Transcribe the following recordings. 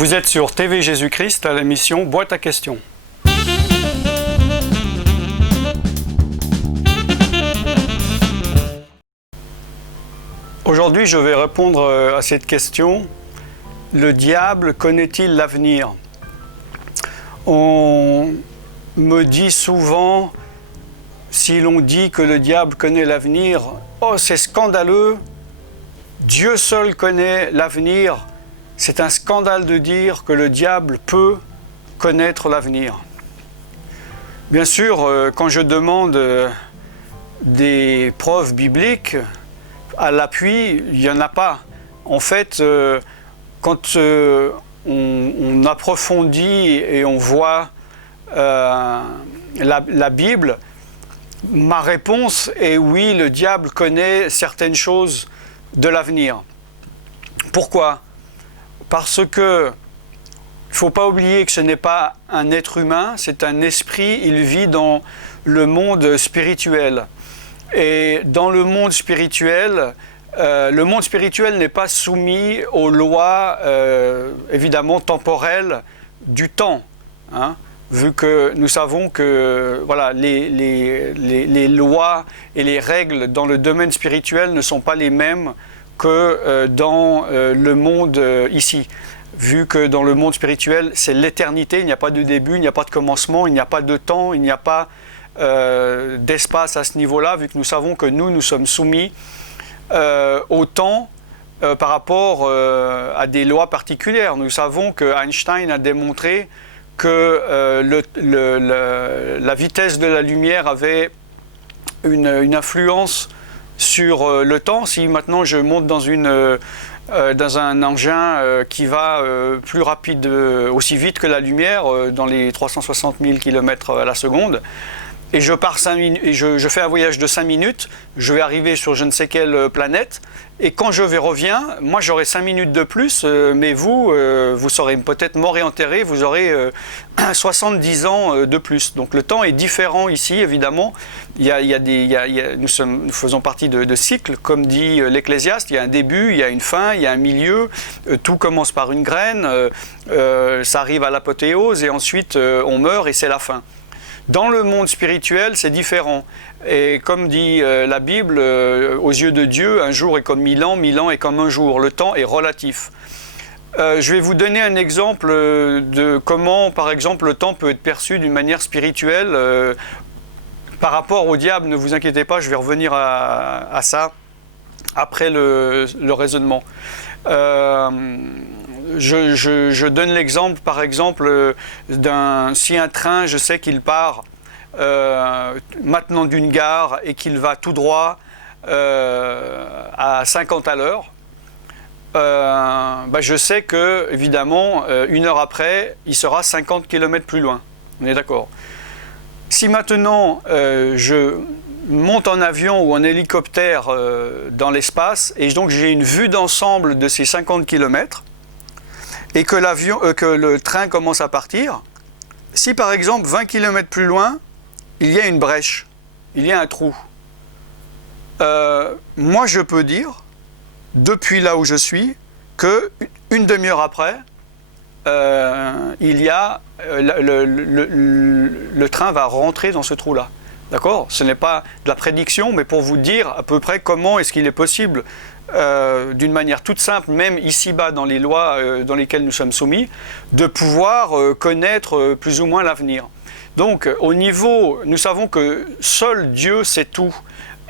Vous êtes sur TV Jésus-Christ à l'émission Boîte à questions. Aujourd'hui, je vais répondre à cette question. Le diable connaît-il l'avenir? On me dit souvent, si l'on dit que le diable connaît l'avenir, oh c'est scandaleux, Dieu seul connaît l'avenir. C'est un scandale de dire que le diable peut connaître l'avenir. Bien sûr, quand je demande des preuves bibliques, à l'appui, il n'y en a pas. En fait, quand on approfondit et on voit la Bible, ma réponse est oui, le diable connaît certaines choses de l'avenir. Pourquoi ? Parce que il ne faut pas oublier que ce n'est pas un être humain, c'est un esprit, il vit dans le monde spirituel. Et dans le monde spirituel n'est pas soumis aux lois, évidemment, temporelles du temps. Hein, vu que nous savons que voilà, les lois et les règles dans le domaine spirituel ne sont pas les mêmes que dans le monde ici. Vu que dans le monde spirituel, c'est l'éternité, il n'y a pas de début, il n'y a pas de commencement, il n'y a pas de temps, il n'y a pas d'espace à ce niveau-là, vu que nous savons que nous sommes soumis au temps par rapport à des lois particulières. Nous savons que Einstein a démontré que la vitesse de la lumière avait une influence sur le temps. Si maintenant je monte dans un engin qui va plus rapide, aussi vite que la lumière, dans les 360 000 km à la seconde, et je pars 5 minutes, et je fais un voyage de 5 minutes, je vais arriver sur je ne sais quelle planète, et quand je reviens, moi j'aurai 5 minutes de plus, mais vous serez peut-être mort et enterré, vous aurez 70 ans de plus. Donc le temps est différent ici, évidemment. Nous faisons partie de cycles, comme dit l'Ecclésiaste, il y a un début, il y a une fin, il y a un milieu, tout commence par une graine, ça arrive à l'apothéose, et ensuite on meurt et c'est la fin. Dans le monde spirituel, c'est différent. Et comme dit la Bible, aux yeux de Dieu, un jour est comme 1000 ans est comme un jour. Le temps est relatif. Je vais vous donner un exemple de comment, par exemple, le temps peut être perçu d'une manière spirituelle. Par rapport au diable, ne vous inquiétez pas, je vais revenir à ça après le raisonnement. Je donne l'exemple, par exemple, si un train, je sais qu'il part maintenant d'une gare et qu'il va tout droit à 50 à l'heure, je sais que, évidemment, une heure après, il sera 50 km plus loin. On est d'accord. Si maintenant je monte en avion ou en hélicoptère dans l'espace, et donc j'ai une vue d'ensemble de ces 50 km, et que le train commence à partir, si par exemple 20 km plus loin, il y a une brèche, il y a un trou, moi je peux dire, depuis là où je suis, qu'une demi-heure après, le train va rentrer dans ce trou-là. D'accord ? Ce n'est pas de la prédiction, mais pour vous dire à peu près comment est-ce qu'il est possible, d'une manière toute simple, même ici-bas dans les lois dans lesquelles nous sommes soumis, de pouvoir connaître plus ou moins l'avenir. Donc, au niveau, nous savons que seul Dieu sait tout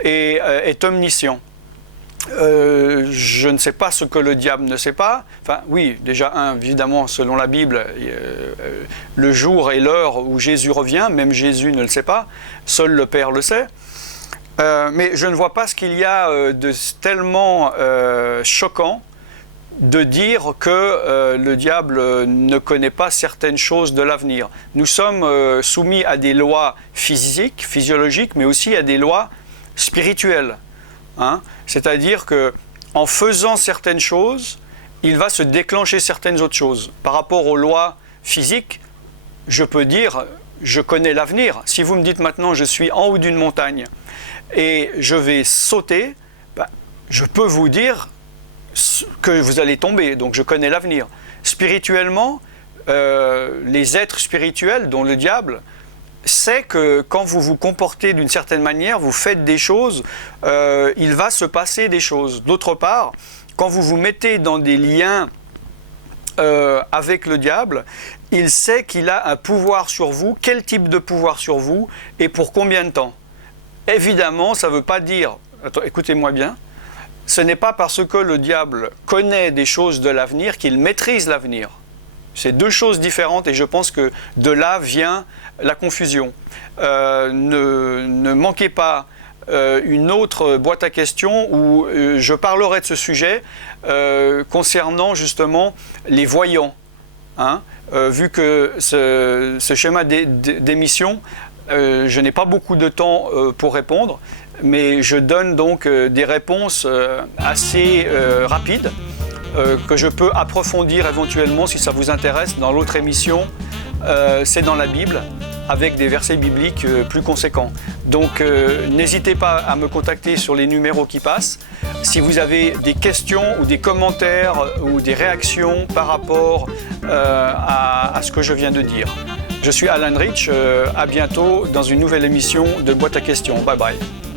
et est omniscient. Je ne sais pas ce que le diable ne sait pas. Enfin, oui, déjà, évidemment, selon la Bible, le jour et l'heure où Jésus revient, même Jésus ne le sait pas, seul le Père le sait. Mais je ne vois pas ce qu'il y a de tellement choquant de dire que le diable ne connaît pas certaines choses de l'avenir. Nous sommes soumis à des lois physiques, physiologiques, mais aussi à des lois spirituelles. Hein? C'est-à-dire qu'en faisant certaines choses, il va se déclencher certaines autres choses. Par rapport aux lois physiques, je peux dire, je connais l'avenir. Si vous me dites maintenant, je suis en haut d'une montagne et je vais sauter, je peux vous dire que vous allez tomber, donc je connais l'avenir. spirituellement, les êtres spirituels, dont le diable, sait que quand vous vous comportez d'une certaine manière, vous faites des choses, il va se passer des choses. D'autre part, quand vous vous mettez dans des liens avec le diable, il sait qu'il a un pouvoir sur vous. Quel type de pouvoir sur vous et pour combien de temps? Évidemment, ça ne veut pas dire, écoutez-moi bien, ce n'est pas parce que le diable connaît des choses de l'avenir qu'il maîtrise l'avenir. C'est deux choses différentes et je pense que de là vient la confusion. Ne manquez pas une autre boîte à questions où je parlerai de ce sujet concernant justement les voyants. Hein, vu que ce schéma d'émission, je n'ai pas beaucoup de temps pour répondre, mais je donne donc des réponses assez rapides que je peux approfondir éventuellement si ça vous intéresse dans l'autre émission. C'est dans la Bible, avec des versets bibliques plus conséquents. Donc n'hésitez pas à me contacter sur les numéros qui passent. Si vous avez des questions ou des commentaires ou des réactions par rapport à ce que je viens de dire. Je suis Alan Rich, à bientôt dans une nouvelle émission de Boîte à questions. Bye bye.